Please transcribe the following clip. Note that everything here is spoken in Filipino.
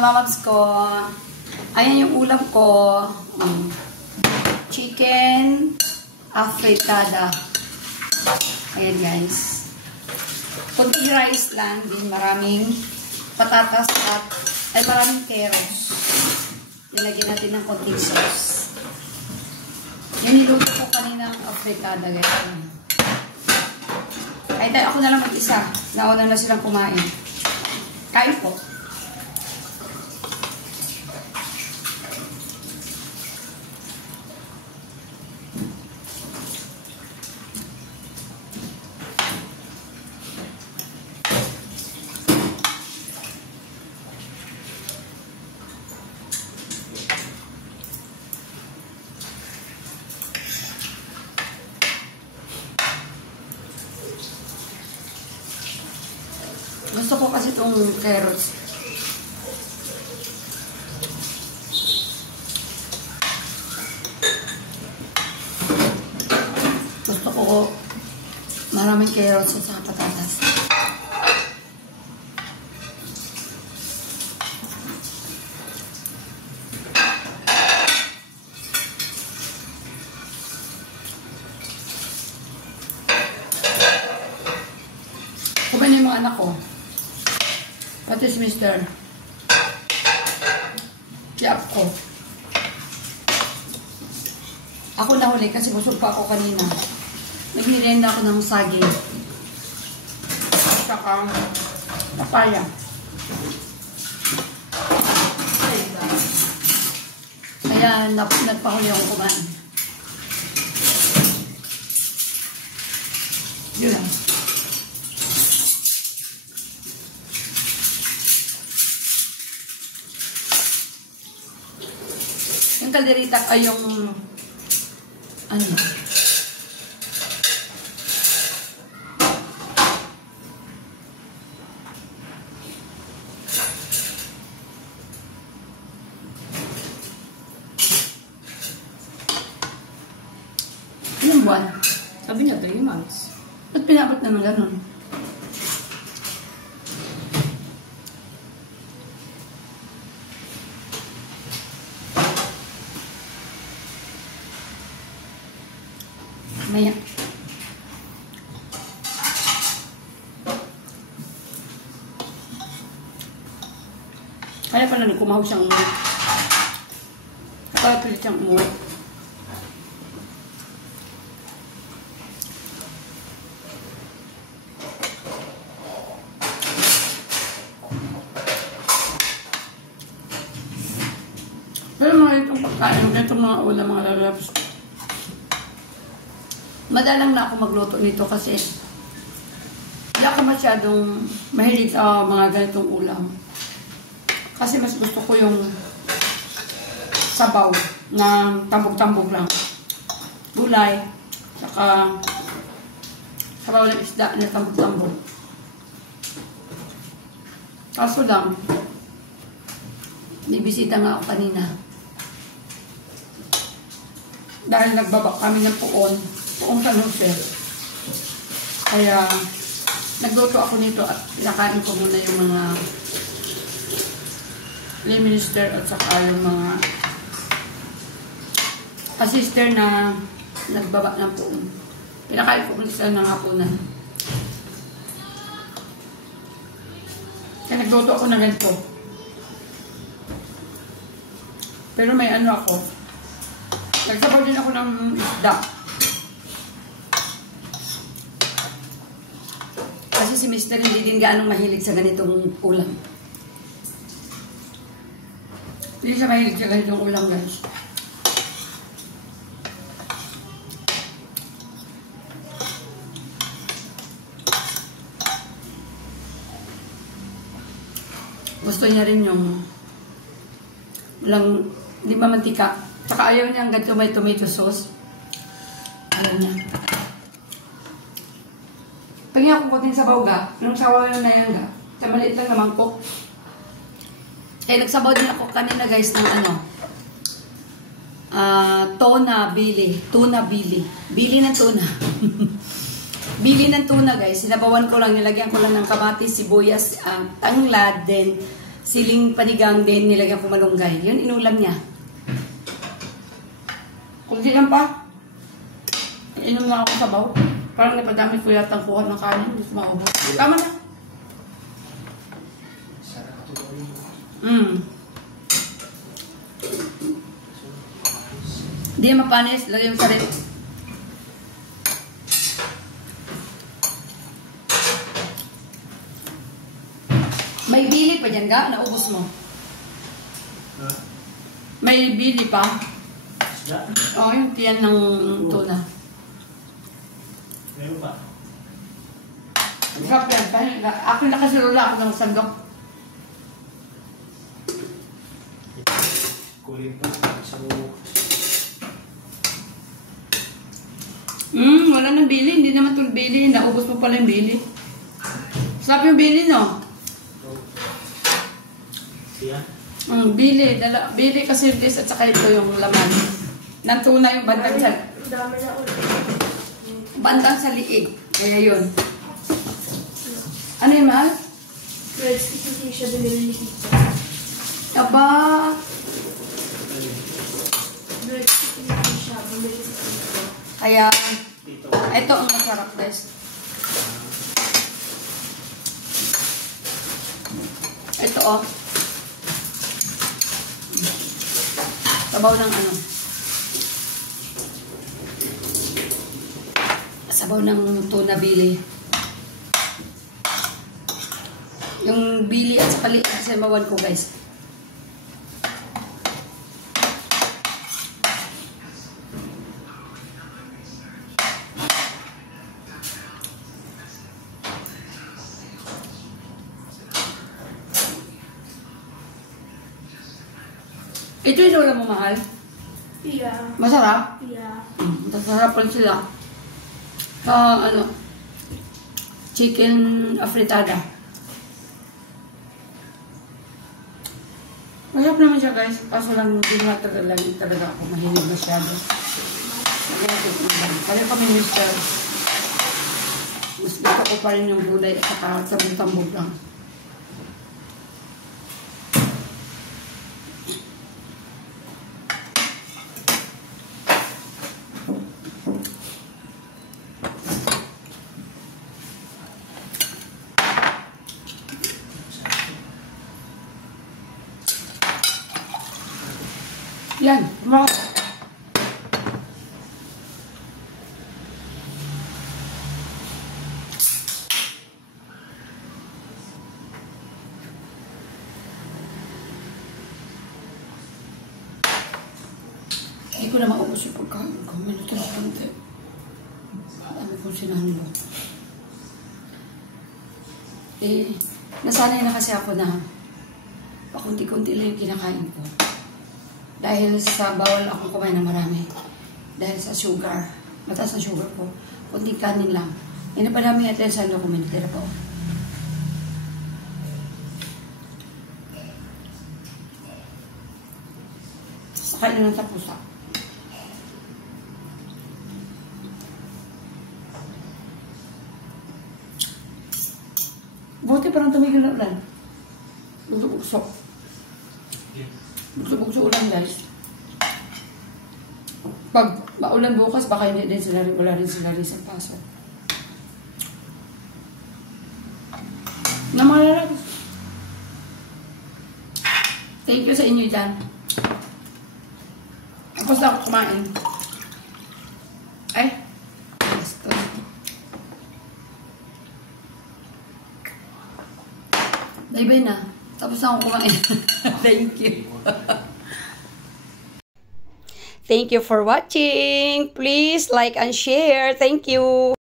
mga lalabs ko. Ayan yung ulam ko. Chicken afritada. Ayan guys. Kunting rice lang. Din maraming patatas at maraming carrots. Nilagyan natin ng konting sauce. Yan niluto ko kanina ang afritada guys. Kahit ako na lang mag-isa. Nauna na silang kumain. Kain po. Gusto ko kasi itong carrots. Gusto ko maraming carrots at saka patatas. Kumain yung mga anak ko. What is Mr. Tiyap ko. Ako nahuli kasi busog pa ako kanina. Nagmirenda ako ng saging. Saka papaya. Kaya nagpahuli ako kumain. Yun lang. Yung kalderita ay yung ano yung buwan? Sabi niya 3 months. Ba't pinabot na ng ganun? Maya. Kaya pala nung kumahaw siyang umuwi. Kaya pilit siyang umuwi. Pero mga itong pagkain, itong mga ulam, mga lalabs ko. Madalang na ako magluto nito kasi hindi ako masyadong mahilig sa mga ganitong ulam. Kasi mas gusto ko yung sabaw na tambog-tambog lang. Gulay, saka sabaw ng isda na tambog-tambog. Kaso lang, bibisita nga ako kanina. Dahil nagbabak kami ng puon San Jose. Kaya, nagluto ako nito at pinakain ko muna yung mga lay minister at saka yung mga asister na nagbaba ng puon. Pinakain ko muna sila ng hapunan. Kaya nagluto ako ng ganito. Pero may ano ako. Nagsabaw din ako ng isda. Kasi si Mr. hindi din gaano mahilig sa ganitong ulam. Hindi siya mahilig sa ganitong ulam, guys. Gusto niya rin yung walang, hindi mamantika. Tsaka ayaw niya ang ganito may tomato sauce. Ayaw niya. Pagyan ako konting sabaw ga, nung sabaw yung na yan ga, sa maliit lang naman ko. Eh, nagsabaw din ako kanina guys ng ano, tuna bili. Bili ng tuna. Bili ng tuna guys, sinabawan ko lang, nilagyan ko lang ng kamatis, sibuyas, tanglad, then siling panigang din, nilagyan ko malunggay. Yun, inulam niya. Kunti lang pa. Inom na ako sabaw. Parang napadami ko yata ang kuha ng kanin. Gusto maubos. Tama na. Hindi na mapanis. Lagay yung sarit. May bili pa dyan ga? Naubos mo. May bili pa. Oo, yung tiyan ng tuna. Meron ba? Sarap yan. Ako nakasilula ako ng sandok. Kulit pa. So, Wala nang bili. Hindi naman ito bili. Naubos mo pala yung bili. Sarap yung bili, no? siya. Bili. Bili kasi this at saka ito yung laman. Nang tuna yung bandang sa... Bandang sa liig. Kaya yun. Ano yung mahal? Breads, ito siya binili ni Tito. Aba! Breads, ito siya binili ni Tito. Kaya, Dito. ito ang masarap guys. Ito oh. Sabaw ng ano. Sabaw ng tuna bili. Yung bili at sa kaliit sa mawan ko guys. Ito yung ulam mo mahal. Yeah. Masarap. Yeah. Masarap rin sila. Ano? Chicken afritada. Masarap naman siya guys. Kaso lang hindi nga talaga ako mahilig masyado. Kaya kami mister. Mas gusto ko pa rin yung gulay at saka tambog-tambog lang. Yan, mga... Hindi ko na maubos yung pagkain ko. Minuto na konti. Dami kong sinanilo. Nasanay na kasi ako na pakunti-kunti lang yung kinakain ko. Dahil sa bawal akong kumain na marami. Dahil sa sugar. Mataas na sugar ko. Kunting kanin lang. Inapadami at sa ano ko minitira po. Sakay na lang sa pusa. Buti parang tumigil na ulan. Bugso-bugso. Bugso-bugso ulan guys. Pag maulan bukas, baka hindi din sila rin, wala rin sila rin sa pasok. Na mga lalaki. Thank you sa inyo dyan. Tapos na ako kumain. Ay. Gusto. Bye-bye na. Tapos na ako kumain. Thank you. Thank you for watching. Please like and share. Thank you.